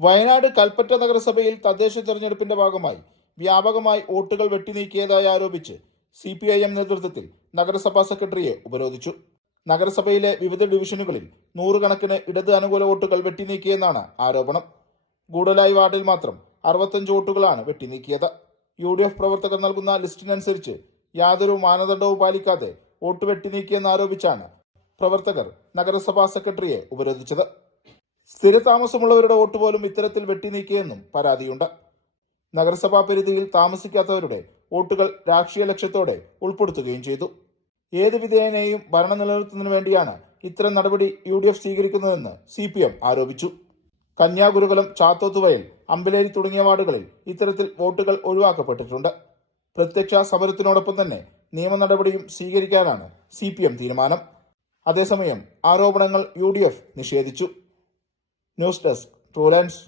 വയനാട് കൽപ്പറ്റ നഗരസഭയിൽ തദ്ദേശ തെരഞ്ഞെടുപ്പിന്റെ ഭാഗമായി വ്യാപകമായി വോട്ടുകൾ വെട്ടിനീക്കിയതായി ആരോപിച്ച് CPIM നേതൃത്വത്തിൽ നഗരസഭാ സെക്രട്ടറിയെ ഉപരോധിച്ചു. നഗരസഭയിലെ വിവിധ ഡിവിഷനുകളിൽ നൂറുകണക്കിന് ഇടത് അനുകൂല വോട്ടുകൾ വെട്ടിനീക്കിയെന്നാണ് ആരോപണം. ഗൂഡലായി വാർഡിൽ മാത്രം 65 വോട്ടുകളാണ് വെട്ടിനീക്കിയത്. UDF പ്രവർത്തകർ നൽകുന്ന ലിസ്റ്റിനനുസരിച്ച് യാതൊരു മാനദണ്ഡവും പാലിക്കാതെ വോട്ട് വെട്ടിനീക്കിയെന്നാരോപിച്ചാണ് പ്രവർത്തകർ നഗരസഭാ സെക്രട്ടറിയെ ഉപരോധിച്ചത്. സ്ഥിരതാമസമുള്ളവരുടെ വോട്ട് പോലും ഇത്തരത്തിൽ വെട്ടിനീക്കിയെന്നും പരാതിയുണ്ട്. നഗരസഭാ പരിധിയിൽ താമസിക്കാത്തവരുടെ വോട്ടുകൾ രാഷ്ട്രീയ ലക്ഷ്യത്തോടെ ഉൾപ്പെടുത്തുകയും ചെയ്തു. ഏത് വിധേയനെയും ഭരണം നിലനിർത്തുന്നതിനു വേണ്ടിയാണ് ഇത്തരം നടപടി UDF സ്വീകരിക്കുന്നതെന്ന് CPM ആരോപിച്ചു. കന്യാഗുരുകുലം, ചാത്തോത്തുവയൽ, അമ്പലേരി തുടങ്ങിയ വാർഡുകളിൽ ഇത്തരത്തിൽ വോട്ടുകൾ ഒഴിവാക്കപ്പെട്ടിട്ടുണ്ട്. പ്രത്യക്ഷ സമരത്തിനോടൊപ്പം തന്നെ നിയമ നടപടിയും സ്വീകരിക്കാനാണ് CPM തീരുമാനം. അതേസമയം ആരോപണങ്ങൾ UDF നിഷേധിച്ചു. News desk, true lines.